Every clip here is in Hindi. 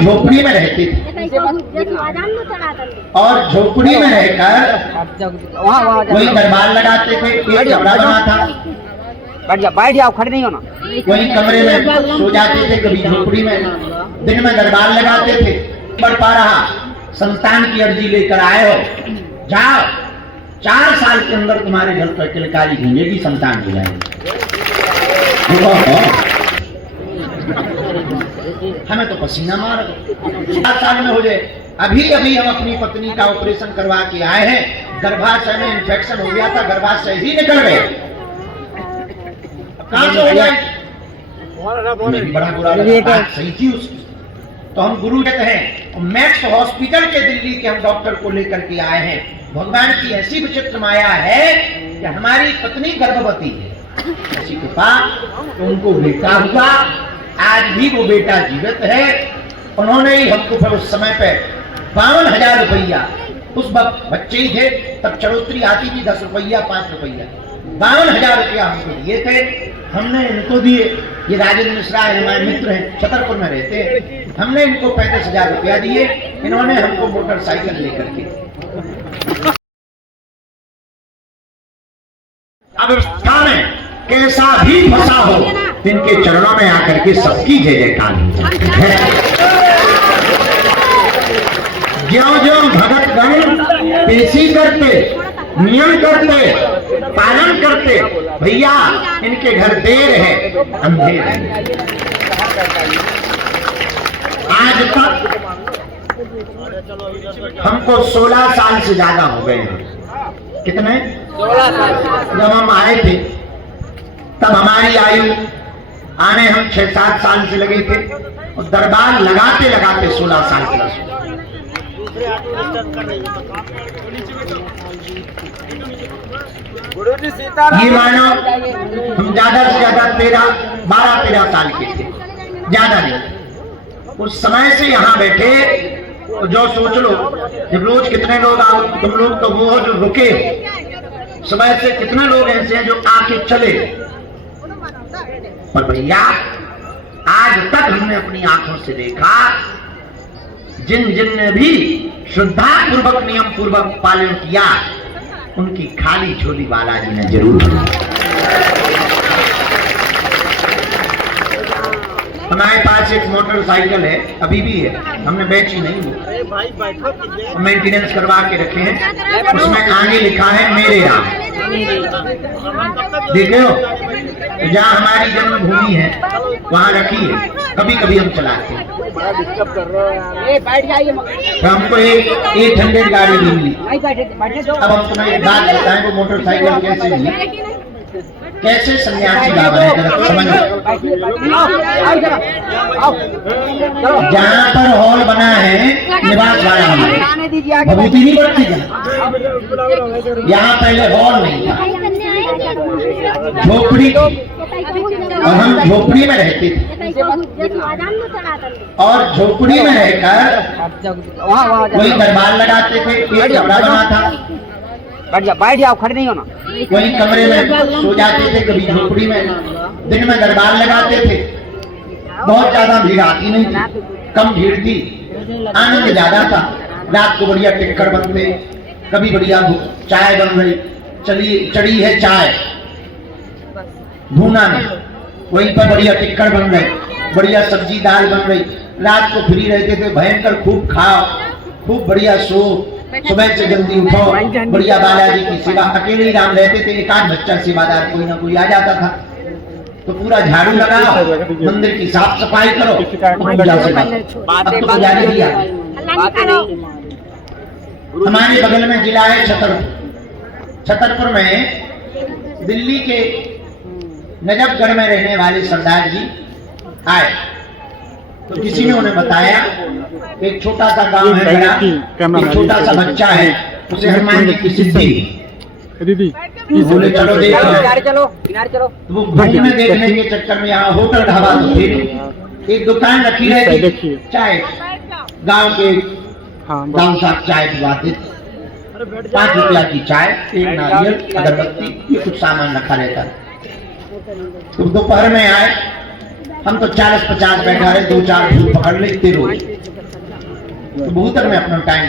झोपड़ी में रहते थे और झोपड़ी में रहकर कोई दरबार लगाते थे, एक कमरा बना था, बैठ जाओ, खड़े नहीं होना। वही कमरे में सो जाते थे, कभी झोपड़ी में, दिन में दरबार लगाते थे। बढ़ पा रहा, संतान की अर्जी लेकर आए हो, जाओ 4 साल के अंदर तुम्हारे घर पर किलकारी गूंजेगी, संतान हो जाएगी। हमें तो पसीना मार 4 साल में हो जाए। अभी अभी हम अपनी पत्नी का ऑपरेशन करवा के आए हैं, गर्भाशय में इंफेक्शन हो गया था, गर्भाशय ही निकल गए। कहां से हो जाए? बड़ा बुरा लगा, सही थी उसकी। तो हम गुरु कहते हैं, मैक्स हॉस्पिटल के दिल्ली के हम डॉक्टर को लेकर के आए हैं। भगवान की ऐसी विचित्र माया है कि हमारी पत्नी गर्भवती है, ऐसी कृपा तो उनको बेटा हुआ। आज भी वो बेटा जीवित है। उन्होंने ही हमको फिर उस समय पे 52,000 रुपया, उस वक्त बच्चे ही थे तब, चढ़ोतरी आती थी 10 रुपया 5 रुपया, 52,000 रुपया हमको दिए थे। हमने इनको दिए, ये राजेंद्र मिश्रा हमारे मित्र हैं, छतरपुर में रहते हैं। हमने इनको 35,000 रुपया दिए, इन्होंने हमको मोटरसाइकिल लेकर के। अवस्था में कैसा भी फंसा हो, इनके चरणों में आकर के सबकी जय जयकार है। ज्यों ज्यों भगत गण पेशी करते, नियम करते, पालन करते, भैया इनके घर देर है, अंधेर है। आज तक हमको 16 साल से ज्यादा हो गए हैं। कितने? 16 साल। जब हम आए थे तब हमारी आयु आने हम 6-7 साल से लगे थे और दरबार लगाते लगाते 16 साल प्लस। ये मानो हम ज्यादा से ज्यादा 12-13 साल के थे, ज्यादा नहीं। उस समय से यहाँ बैठे, जो सोच लो जब रोज कितने लोग आओ, तुम लोग तो वो हो जो रुके, समय से कितने लोग ऐसे हैं जो आके चले। पर भैया आज तक हमने अपनी आंखों से देखा, जिन जिन ने भी श्रद्धा पूर्वक नियम पूर्वक पालन किया, उनकी खाली झोली बालाजी ने जरूर दी। हमारे पास एक मोटरसाइकिल है, अभी भी है, हमने बेची नहीं, मेंटेनेंस करवा के रखे हैं। उसमें आगे लिखा है मेरे राम। देखे हो, जहाँ हमारी जन्मभूमि है वहाँ रखी है, कभी कभी हम चलाते हैं। तो हमको एक 800 गाड़ी भी मिली। अब हम तुम्हें एक बात बताएं, वो मोटरसाइकिल कैसे मिली, कैसे सन्यासी बाबा है, समझ लो। जहाँ पर हॉल बना है, निवास वाला हमारे भभूति नहीं बढ़ती है, यहाँ पहले हॉल नहीं था, झोपड़ी थी और हम झोपड़ी में रहते थे। और झोपड़ी में रहकर कोई दरबार लगाते थे, एक कमरा बना था, बैठ जाओ, खड़े नहीं होना। वही कमरे में सो जाते थे, कभी झोपड़ी में, दिन में दरबार लगाते थे। बहुत ज्यादा भीड़ आती नहीं थी, कम भीड़ थी, आनंद ज्यादा था। रात को बढ़िया टिक्कर बनते, कभी बढ़िया चाय बन रही, चढ़ी है चाय भूना में, वहीं पर बढ़िया टिक्कर बन रहे, बढ़िया सब्जी दाल बन रही। रात को फ्री रहते थे, भयंकर खूब खाओ, खूब बढ़िया सो, सुबह से जल्दी उठो, बढ़िया बालाजी की सेवा। अकेले ही राम रहते थे, एक आध बच्चा सेवादार कोई ना कोई आ जाता था, तो पूरा झाड़ू लगाओ, मंदिर की साफ सफाई करो, अब तो पुजारी दिया। हमारे बगल में जिला है छतरपुर। छतरपुर में दिल्ली के नजफगढ़ में रहने वाले सरदार जी आए, तो किसी ने उन्हें बताया एक छोटा सा गांव है, एक छोटा सा बच्चा है, उसे हनुमान जी की सिद्धि। दीदी बोले चलो देखो, चलो। तो वो घूमने देखने के चक्कर में यहाँ होटल ढाबा तो थे, एक दुकान रखी रहती चाय, गांव के गांव साहब चाय पिलाते थे, 5 रुपया की चाय, एक नारियल, अगरबत्ती, ये कुछ सामान रखा रहता। तो दोपहर में आए, हम तो 40-50 बैठा रहे, 2-4 फूल पकड़ लेते रोज। तो भूतर में अपना टाइम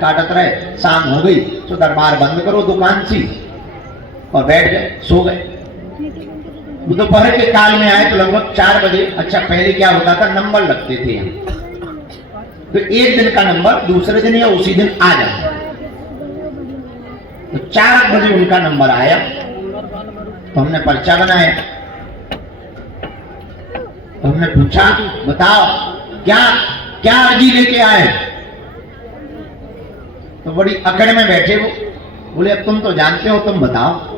काटत रहे। शाम हो गई तो दरबार बंद करो दुकान सी और बैठ गए, सो गए। दोपहर के काल में आए तो लगभग 4 बजे। अच्छा, पहले क्या होता था, नंबर लगते थे यहाँ, तो एक दिन का नंबर दूसरे दिन या उसी दिन आ जाता। तो 4 बजे उनका नंबर आया तो हमने पर्चा बनाया। तो हमने पूछा, बताओ क्या क्या अर्जी लेके आए। तो बड़ी अकड़ में बैठे वो, बोले अब तुम तो जानते हो, तुम बताओ।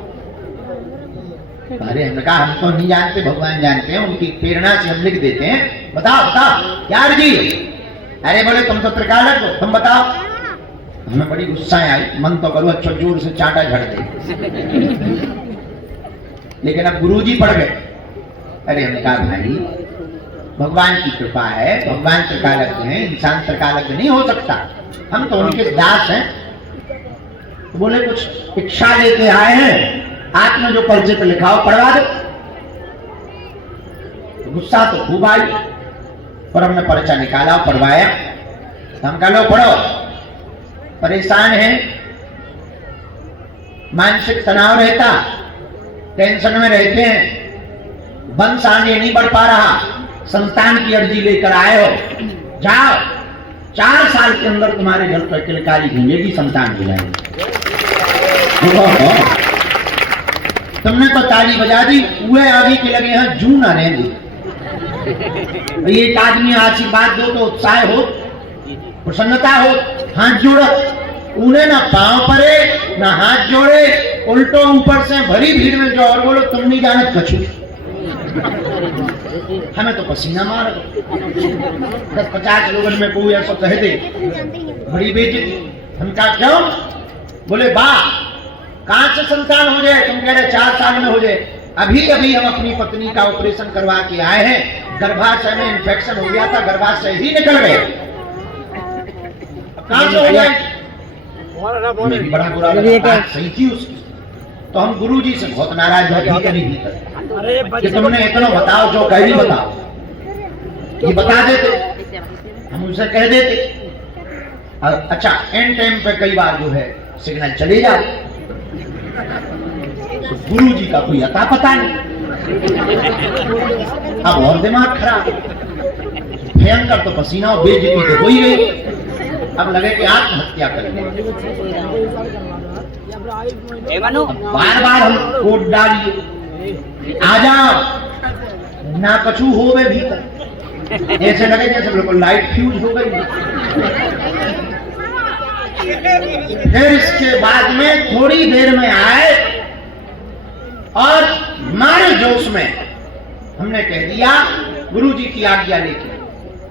अरे हमने कहा हम तो नहीं जानते, भगवान जानते हैं, उनकी प्रेरणा से हम लिख देते हैं। बताओ बताओ क्या अर्जी। अरे बोले तुम तो त्रिकालक हो, तुम बताओ। हमें बड़ी गुस्सा आई, मन तो करो अच्छा जोर से चाटा झड़ दे, लेकिन अब गुरुजी पड़ गए। अरे हमने कहा भाई भगवान की कृपा है, भगवान त्रिकालक हैं, इंसान त्रिकालक नहीं हो सकता, हम तो उनके दास हैं। तो बोले कुछ इच्छा लेके आए हैं, आपने जो पर्चे पे लिखा हो पढ़वा दो। तो गुस्सा तो खूब आई, पर हमने पर्चा निकाला, पढ़वाया। हम कहा लो पढ़ो। परेशान है, मानसिक तनाव रहता, टेंशन में रहते हैं, वंश आगे नहीं बढ़ पा रहा, संतान की अर्जी लेकर आए हो, जाओ 4 साल के अंदर तुम्हारे घर पर किलकारी घूमेगी, संतान हो जाएगी। तुमने तो ताली बजा दी, हुए आगे के लगे हैं, जू ना रहेंगे। एक आदमी आशीर्वाद दो तो उत्साह हो, प्रसन्नता हो, हाथ जोड़ो। उन्हें ना पांव पड़े ना हाथ जोड़े, उल्टो ऊपर से भरी भीड़ में जो और बोलो तुम नहीं जानत कछु। हमें तो पसीना मार, 10-50 लोगों में कोई ऐसा कह दे, बड़ी बेइज्जती। हम कहा क्यों? बोले बा कहां से संतान हो जाए, तुम कह रहे 4 साल में हो जाए। अभी अभी हम अपनी पत्नी का ऑपरेशन करवा के आए हैं, गर्भाशय में इंफेक्शन हो गया था, गर्भाशय ही निकल गए, कहां से हो जाए? बड़ा बुरा लगा, सही थी उसकी। तो हम गुरुजी से बहुत नाराज हो गए कि तुमने इतना बताओ, जो कह भी बताओ, ये बता देते, हम उसे कह देते। और अच्छा एंड टाइम पे कई बार जो है सिग्नल चले जाए, तो गुरुजी का कोई अता पता नहीं। अब और दिमाग खराब, भयंकर तो पसीना और बेइज्जती तो हो ही गई। अब लगे कि आत्महत्या करेंगे। बार बार हम कोट डालिए, आ जाओ ना कछु हो गए भीतर, ऐसे लगे जैसे बिल्कुल लाइट फ्यूज हो गई। फिर इसके बाद में थोड़ी देर में आए और मारे जोश में हमने कह दिया गुरुजी की आज्ञा लेके।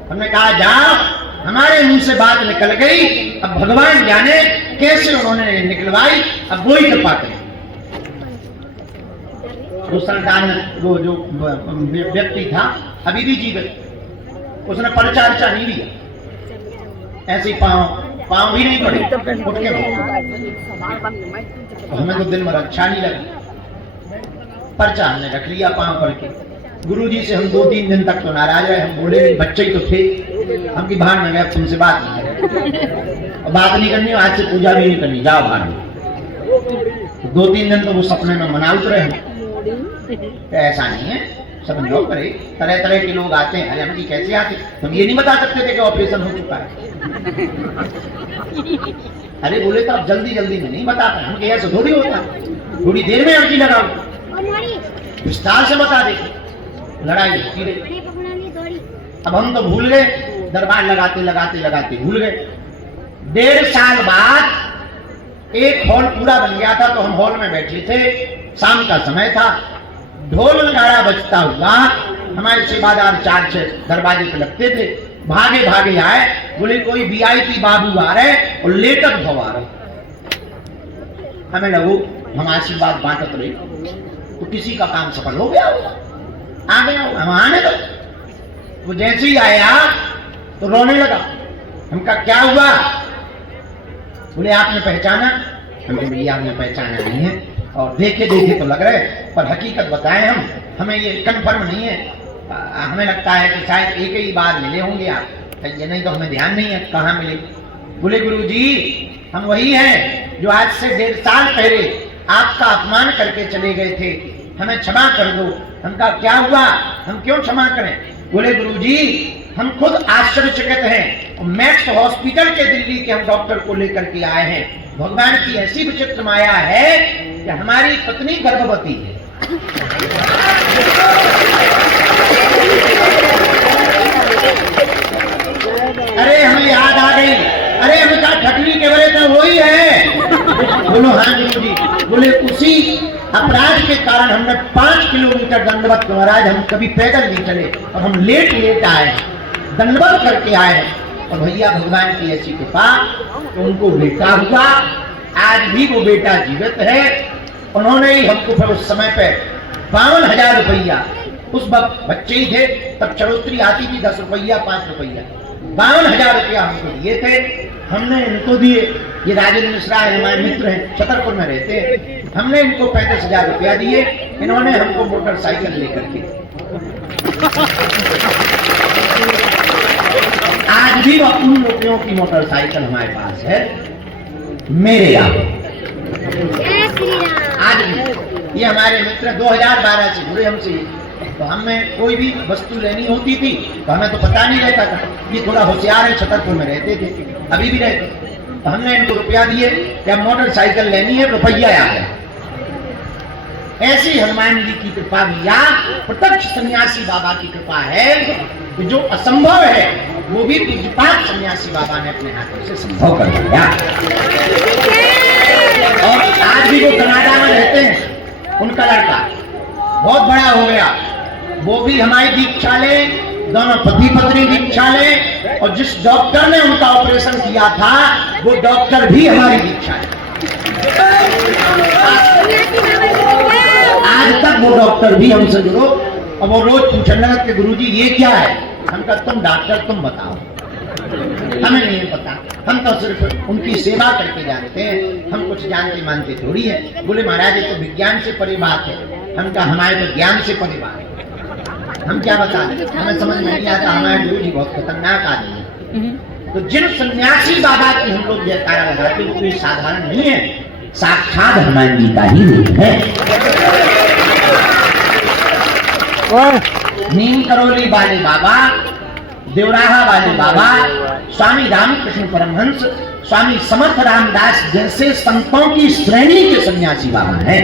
हमने कहा जाओ, हमारे मुंह से बात निकल गई, अब भगवान जाने कैसे उन्होंने निकलवाई, अब वो ही कृपा करें। वो संतान, वो जो व्यक्ति था अभी भी जीवित, उसने पर्चा नहीं लिया, ऐसे पांव भी नहीं पड़े, उठ के तो हमें तो दिल में अच्छा नहीं लगा। पर्चा हमने रख लिया पांव करके। गुरुजी से हम 2-3 दिन तक तो नाराज रहे, हम बोले नहीं, बच्चे ही तो थे, हम की बाहर में गए, तुमसे बात नहीं करें, बात नहीं करनी, आज से पूजा भी नहीं करनी, जाओ बाहर। तो 2-3 दिन तो वो सपने में मना उतरे हम। तो ऐसा नहीं है, सब लोग करे, तरह तरह के लोग आते हैं। अरे हम कैसे आते, हम ये नहीं बता सकते थे कि ऑपरेशन हो चुका है। अरे बोले तो आप जल्दी जल्दी में नहीं बताते, हम क्या ऐसा थोड़ी होता है, थोड़ी देर में अर्जी लगाओ, विस्तार से बता देते, लड़ाई होती रही। अब हम तो भूल गए, दरबार लगाते लगाते लगाते भूल गए। 1.5 साल बाद एक हॉल पूरा बन गया था, तो हम हॉल में बैठे थे, शाम का समय था, ढोल नगाड़ा बजता हुआ हमारे सेवादार 4 दरवाजे पे लगते थे, भागे भागे आए, बोले कोई वीआईपी बाबू आ रहे और लेटक भव आ रहे। हमें लगो हम आशीर्वाद बांटत रहे, तो किसी का काम सफल हो गया, आ गया, हम आने दो। वो जैसे ही आया तो रोने लगा। हमका क्या हुआ? बोले आपने पहचाना? हमने भैया हमने पहचाना नहीं है, और देखे देखे तो लग रहे, पर हकीकत बताएं हम, हमें ये कंफर्म नहीं है। हमें लगता है कि शायद एक ही बार मिले होंगे आप, ये नहीं तो हमें ध्यान नहीं है कहाँ मिले। बोले गुरुजी हम वही हैं जो आज से 1.5 साल पहले आपका अपमान करके चले गए थे, हमें क्षमा कर दो। हम कहा क्या हुआ, हम क्यों क्षमा करें? बोले गुरुजी हम खुद आश्चर्यचकित हैं, मैक्स हॉस्पिटल के दिल्ली के हम डॉक्टर को लेकर के आए हैं। भगवान की ऐसी विचित्र माया है कि हमारी पत्नी गर्भवती है। अरे हमें याद आ गई, अरे हम कहा ठकली के बड़े तो वही है। बोलो हाँ गुरुजी। बोले उसी अपराध के कारण हमने 5 किलोमीटर दंडवत, महाराज हम कभी पैदल नहीं चले और हम लेट आए, दंडवत करके आए। और भैया भगवान की ऐसी कृपा तो उनको बेटा हुआ, आज भी वो बेटा जीवित है। उन्होंने ही हमको फिर उस समय पे 52,000 रुपया, उस वक्त बच्चे ही थे तब चढ़ोतरी आती थी 10 रुपया 5 रुपया, 52,000 रुपया हमको दिए थे, हमने इनको दिए। ये राजेंद्र मिश्रा हमारे मित्र हैं, छतरपुर में रहते हैं, हमने इनको 35,000 रुपया दिए, इन्होंने हमको मोटरसाइकिल लेकर के। आज भी वो उन रुपयों की मोटरसाइकिल हमारे पास है, मेरे यहाँ आज भी। ये हमारे मित्र 2012 से जुड़े हमसे, तो हमें कोई भी वस्तु लेनी होती थी तो हमें तो पता नहीं रहता था। ये थोड़ा होशियार है, छतरपुर में रहते थे, अभी भी रहते, तो हमने इनको रुपया दिए क्या मोटरसाइकिल लेनी है, रुपया आ गया। ऐसी हनुमान जी की कृपा भैया, प्रत्यक्ष सन्यासी बाबा की कृपा है कि जो असंभव है वो भी पूज्यपाद सन्यासी बाबा ने अपने हाथों से संभव कर दिया। और आज भी वो कनाडा में रहते हैं, उनका लड़का बहुत बड़ा हो गया, वो भी हमारी दीक्षा ले, दोनों पति पत्नी दीक्षा ले, और जिस डॉक्टर ने उनका ऑपरेशन किया था वो डॉक्टर भी हमारी दीक्षा है। आज तक वो डॉक्टर भी हमसे जुड़ो, और वो रोज पूछने लगा कि गुरुजी ये क्या है? हम कहा तुम डॉक्टर तुम बताओ, हमें नहीं पता, हम तो सिर्फ उनकी सेवा करके जानते हैं, हम कुछ जानते मानते थोड़ी है। बोले महाराज ये तो विज्ञान से परे बात है। हम कहा हमारे तो ज्ञान से परे बात है, हम क्या बता दें, हमें समझ में नहीं आता, हमारे गुरु जी बहुत खतरनाक आदमी है। तो जिन सन्यासी बाबा की हम लोग जयकारा लगाते वो कोई साधारण नहीं है, साक्षात हनुमान जी का ही रूप है। नीम करौली वाले बाबा, देवराहा वाले बाबा, स्वामी रामकृष्ण परमहंस, स्वामी समर्थ रामदास जैसे संतों की श्रेणी के सन्यासी बाबा हैं।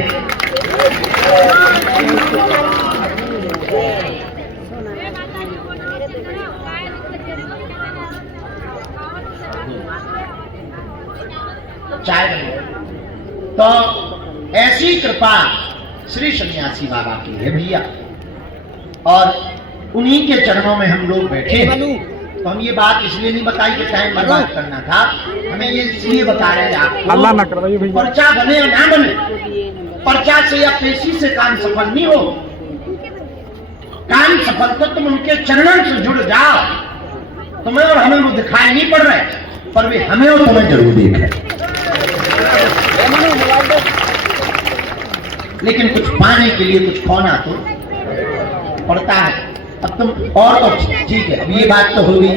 तो ऐसी कृपा श्री सन्यासी बाबा की है भैया, और उन्हीं के चरणों में हम लोग बैठे हैं। तो हम ये बात इसलिए नहीं बताई कि टाइम बर्बाद करना था, हमें ये इसलिए बता रहे हैं आपको, पर्चा बने या ना बने, पर्चा से या पेशी से काम सफल नहीं हो। काम सफल तो तुम उनके चरणों से जुड़ जाओ, तुम्हें और हमें वो दिखाई नहीं पड़ रहे, पर वे हमें और तुम्हें जरूर देख रहे। लेकिन कुछ पाने के लिए कुछ खोना तो पड़ता है। अब तुम और तो ठीक है, अब ये बात तो होगी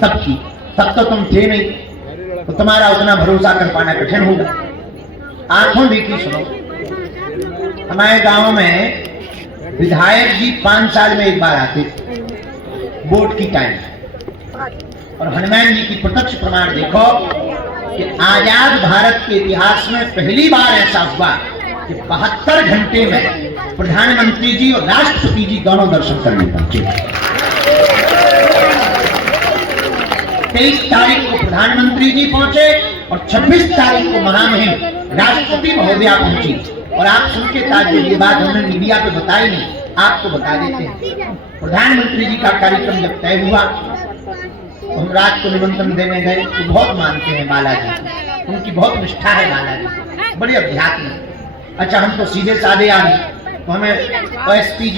तब की, तब तो तुम थे नहीं, तो तुम्हारा उतना भरोसा कर पाना कठिन होगा। आंखों देखी सुनो, हमारे गांव में विधायक जी 5 साल में एक बार आते, वोट की टाइम, और हनुमान जी की प्रत्यक्ष प्रमाण देखो कि आजाद भारत के इतिहास में पहली बार ऐसा हुआ कि 72 घंटे में प्रधानमंत्री जी और राष्ट्रपति जी दोनों दर्शन करने पहुंचे। 23 तारीख को प्रधानमंत्री जी पहुंचे और 26 तारीख को महामहिम राष्ट्रपति महोदया पहुंची। और आप सुन के ताज्जुब, ये बात हमने मीडिया पे बताई नहीं, आपको बता देते हैं। प्रधानमंत्री जी का कार्यक्रम जब तय हुआ तो हम रात को निमंत्रण देने गए, तो बहुत मानते हैं बालाजी, उनकी बहुत निष्ठा है बालाजी, बड़े अध्यात्म। अच्छा हम तो सीधे साधे आदमी, तो हमें एसपी